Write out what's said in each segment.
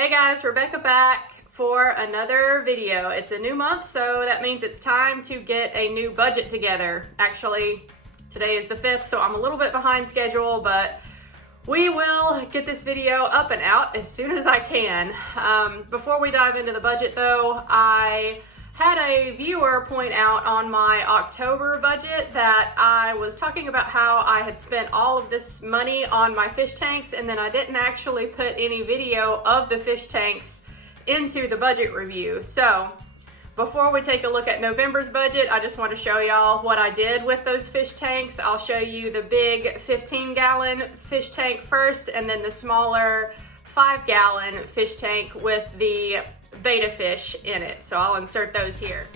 Hey guys, Rebecca back for another video. It's a new month, so that means it's time to get a new budget together. Actually, today is the 5th, so I'm a little bit behind schedule, but we will get this video up and out as soon as I can. Before we dive into the budget though, I had a viewer point out on my October budget that I was talking about how I had spent all of this money on my fish tanks and then I didn't actually put any video of the fish tanks into the budget review. So before we take a look at November's budget, I just want to show y'all what I did with those fish tanks. I'll show you the big 15-gallon fish tank first and then the smaller 5-gallon fish tank with the beta fish in it. So I'll insert those here.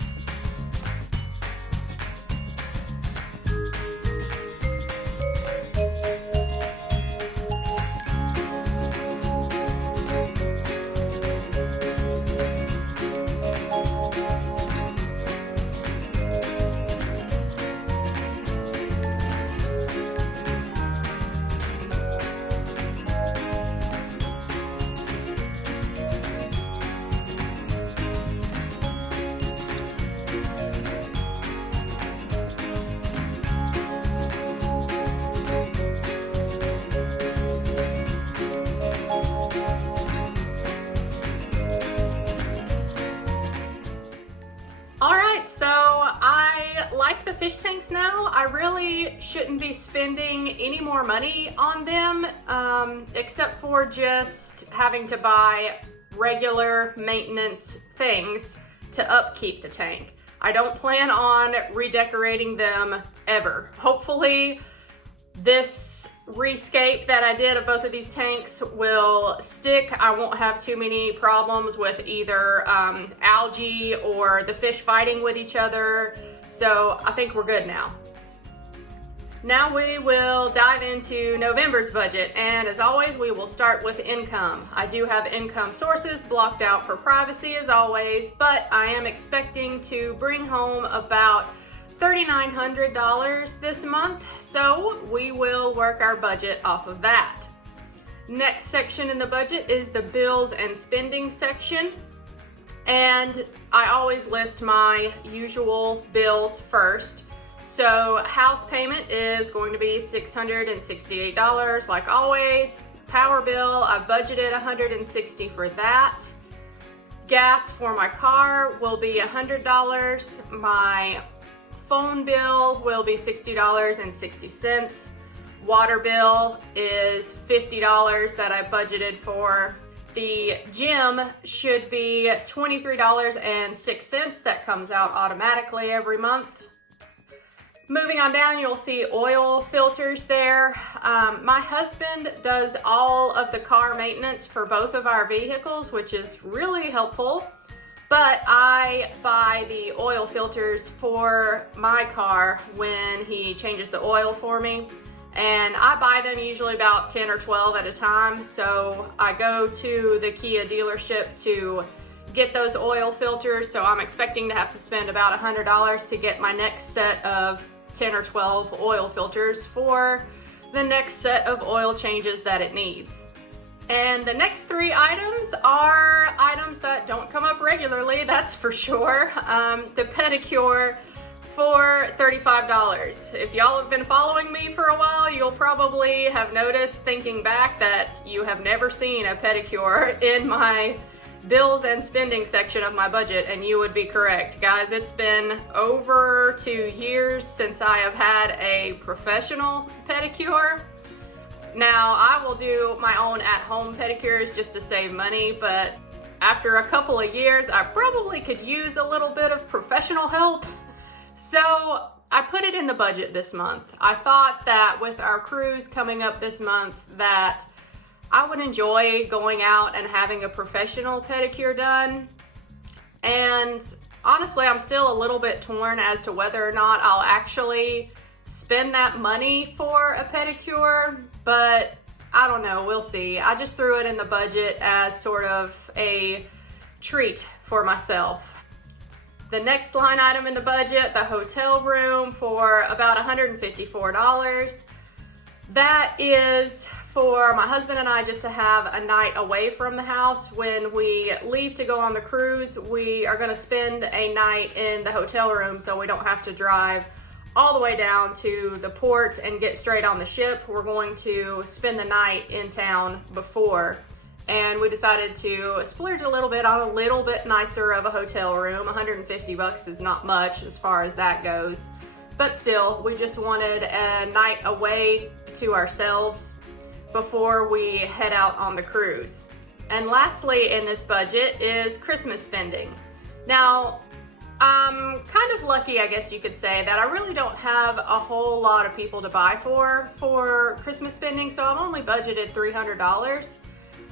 Alright, so I like the fish tanks now. I really shouldn't be spending any more money on them, except for just having to buy regular maintenance things to upkeep the tank. I don't plan on redecorating them ever. Hopefully this rescape that I did of both of these tanks will stick. I won't have too many problems with either algae or the fish fighting with each other. So I think we're good now. Now we will dive into November's budget, and as always we will start with income. I do have income sources blocked out for privacy as always, but I am expecting to bring home about $3,900 this month, so we will work our budget off of that. Next section in the budget is the bills and spending section, and I always list my usual bills first. So house payment is going to be $668 like always. Power bill, I budgeted $160 for that. Gas for my car will be $100. My phone bill will be $60.60. Water bill is $50 that I budgeted for. The gym should be $23.06. That comes out automatically every month. Moving on down, you'll see oil filters there. My husband does all of the car maintenance for both of our vehicles, which is really helpful. But I buy the oil filters for my car when he changes the oil for me. And I buy them usually about 10 or 12 at a time. So I go to the Kia dealership to get those oil filters. So I'm expecting to have to spend about $100 to get my next set of 10 or 12 oil filters for the next set of oil changes that it needs. And the next three items are items that don't come up regularly, that's for sure. The pedicure for $35. If y'all have been following me for a while, you'll probably have noticed, thinking back, that you have never seen a pedicure in my bills and spending section of my budget, and you would be correct. Guys, it's been over 2 years since I have had a professional pedicure. Now, I will do my own at-home pedicures just to save money, but after a couple of years, I probably could use a little bit of professional help. So I put it in the budget this month. I thought that with our cruise coming up this month that I would enjoy going out and having a professional pedicure done. And honestly, I'm still a little bit torn as to whether or not I'll actually spend that money for a pedicure, but I don't know, we'll see. I just threw it in the budget as sort of a treat for myself. The next line item in the budget, the hotel room for about $154. That is for my husband and I just to have a night away from the house. When we leave to go on the cruise, we are going to spend a night in the hotel room so we don't have to drive all the way down to the port and get straight on the ship. We're going to spend the night in town before, and we decided to splurge a little bit on a little bit nicer of a hotel room. $150 is not much as far as that goes, but still, we just wanted a night away to ourselves before we head out on the cruise. And lastly in this budget is Christmas spending. Now, I'm kind of lucky, I guess you could say, that I really don't have a whole lot of people to buy for Christmas spending, so I'm only budgeted $300.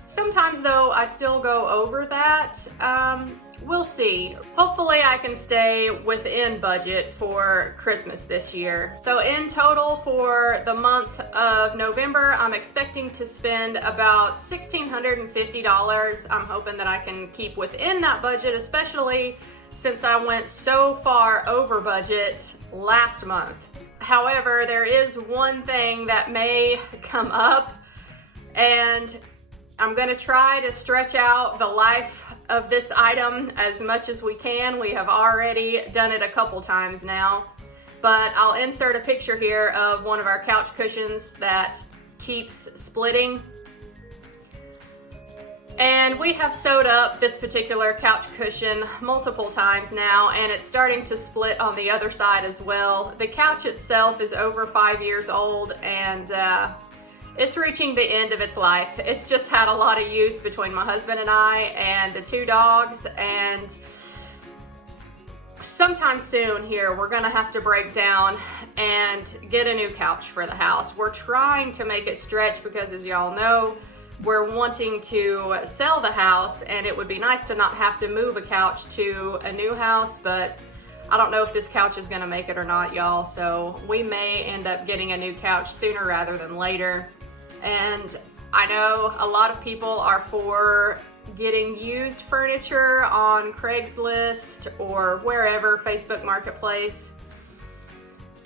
Sometimes though, I still go over that. We'll see. Hopefully I can stay within budget for Christmas this year. So in total for the month of November, I'm expecting to spend about $1,650. I'm hoping that I can keep within that budget, especially since I went so far over budget last month. However, there is one thing that may come up, and I'm gonna try to stretch out the life of this item as much as we can. We have already done it a couple times now, but I'll insert a picture here of one of our couch cushions that keeps splitting. And we have sewed up this particular couch cushion multiple times now, and it's starting to split on the other side as well. The couch itself is over 5 years old, and it's reaching the end of its life. It's just had a lot of use between my husband and I and the 2 dogs, and sometime soon here we're gonna have to break down and get a new couch for the house. We're trying to make it stretch because, as y'all know, we're wanting to sell the house, and it would be nice to not have to move a couch to a new house, but I don't know if this couch is gonna make it or not, y'all, so we may end up getting a new couch sooner rather than later. And I know a lot of people are for getting used furniture on Craigslist or wherever, Facebook Marketplace.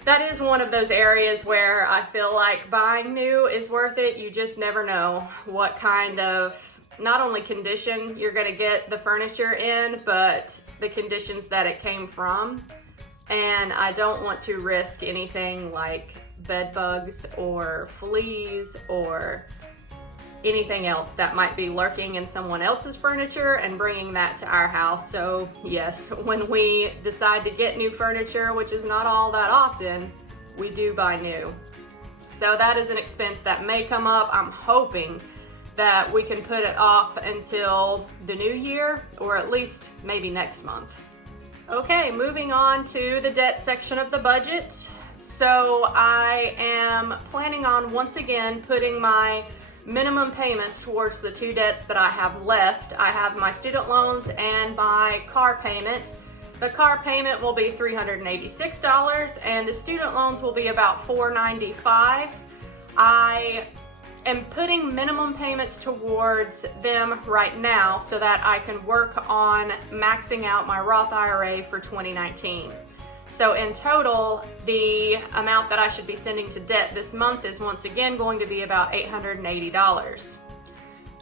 That is one of those areas where I feel like buying new is worth it. You just never know what kind of, not only condition you're gonna get the furniture in, but the conditions that it came from. And I don't want to risk anything like bed bugs or fleas or anything else that might be lurking in someone else's furniture and bringing that to our house. So yes, when we decide to get new furniture, which is not all that often, we do buy new. So that is an expense that may come up. I'm hoping that we can put it off until the new year, or at least maybe next month. Okay, moving on to the debt section of the budget. So I am planning on once again putting my minimum payments towards the 2 debts that I have left. I have my student loans and my car payment. The car payment will be $386 and the student loans will be about $495. I am putting minimum payments towards them right now so that I can work on maxing out my Roth IRA for 2019. So in total, the amount that I should be sending to debt this month is once again going to be about $880.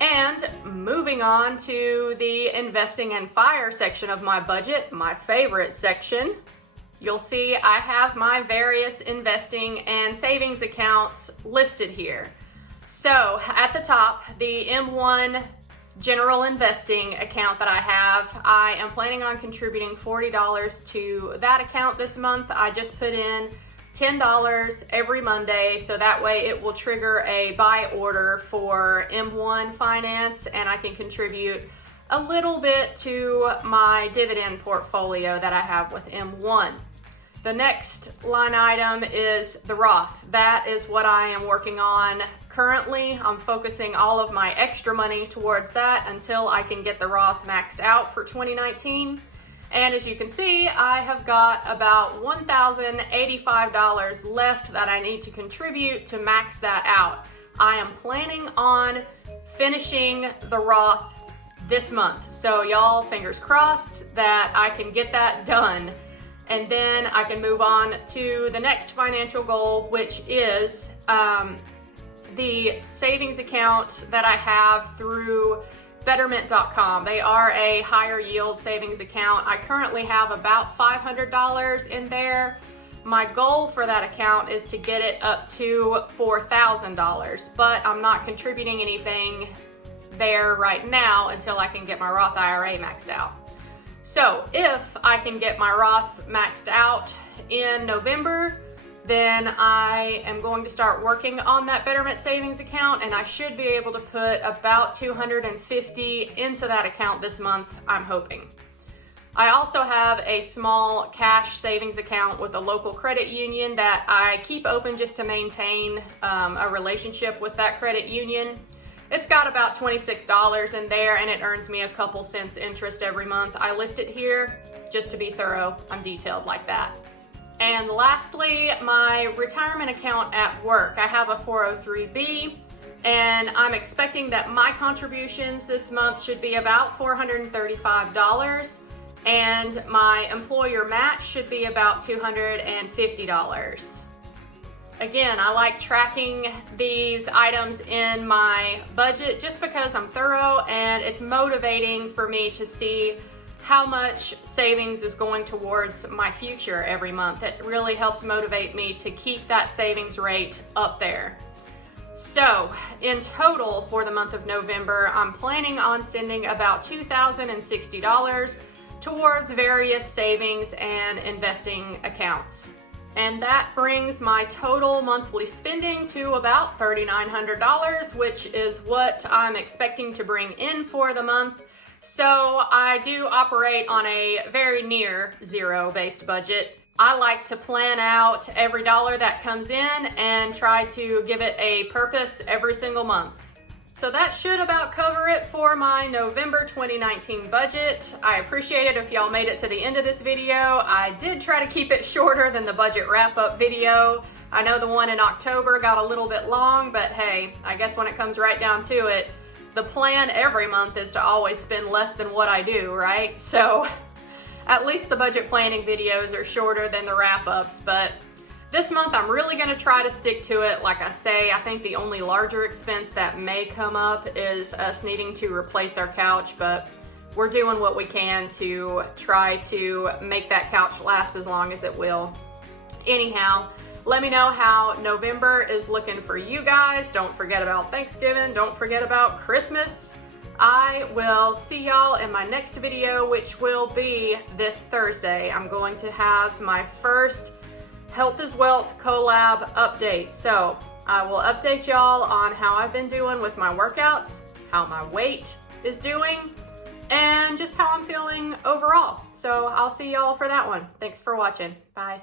And moving on to the investing and fire section of my budget, my favorite section, you'll see I have my various investing and savings accounts listed here. So at the top, the M1 general investing account that I am planning on contributing $40 to that account this month. I just put in $10 every Monday, so that way it will trigger a buy order for M1 Finance, and I can contribute a little bit to my dividend portfolio that I have with M1. The next line item is the Roth. That is what I am working on currently. I'm focusing all of my extra money towards that until I can get the Roth maxed out for 2019. And as you can see, I have got about $1,085 left that I need to contribute to max that out. I am planning on finishing the Roth this month. So y'all, fingers crossed that I can get that done. And then I can move on to the next financial goal, which is the savings account that I have through betterment.com. They are a higher yield savings account. I currently have about $500 in there. My goal for that account is to get it up to $4,000, but I'm not contributing anything there right now until I can get my Roth IRA maxed out. So if I can get my Roth maxed out in November, then I am going to start working on that Betterment savings account, and I should be able to put about $250 into that account this month, I'm hoping. I also have a small cash savings account with a local credit union that I keep open just to maintain a relationship with that credit union. It's got about $26 in there, and it earns me a couple cents interest every month. I list it here just to be thorough. I'm detailed like that. And lastly, my retirement account at work. I have a 403B, and I'm expecting that my contributions this month should be about $435, and my employer match should be about $250. Again, I like tracking these items in my budget just because I'm thorough, and it's motivating for me to see how much savings is going towards my future every month. It really helps motivate me to keep that savings rate up there. So in total for the month of November, I'm planning on sending about $2,060 towards various savings and investing accounts. And that brings my total monthly spending to about $3,900, which is what I'm expecting to bring in for the month. So I do operate on a very near zero-based budget. I like to plan out every dollar that comes in and try to give it a purpose every single month. So that should about cover it for my November 2019 budget. I appreciate it if y'all made it to the end of this video. I did try to keep it shorter than the budget wrap-up video. I know the one in October got a little bit long, but hey, I guess when it comes right down to it, the plan every month is to always spend less than what I do, right? So at least the budget planning videos are shorter than the wrap-ups, but this month I'm really gonna try to stick to it. Like I say, I think the only larger expense that may come up is us needing to replace our couch, but we're doing what we can to try to make that couch last as long as it will. Anyhow, let me know how November is looking for you guys. Don't forget about Thanksgiving. Don't forget about Christmas. I will see y'all in my next video, which will be this Thursday. I'm going to have my first Health is Wealth collab update. So I will update y'all on how I've been doing with my workouts, how my weight is doing, and just how I'm feeling overall. So I'll see y'all for that one. Thanks for watching. Bye.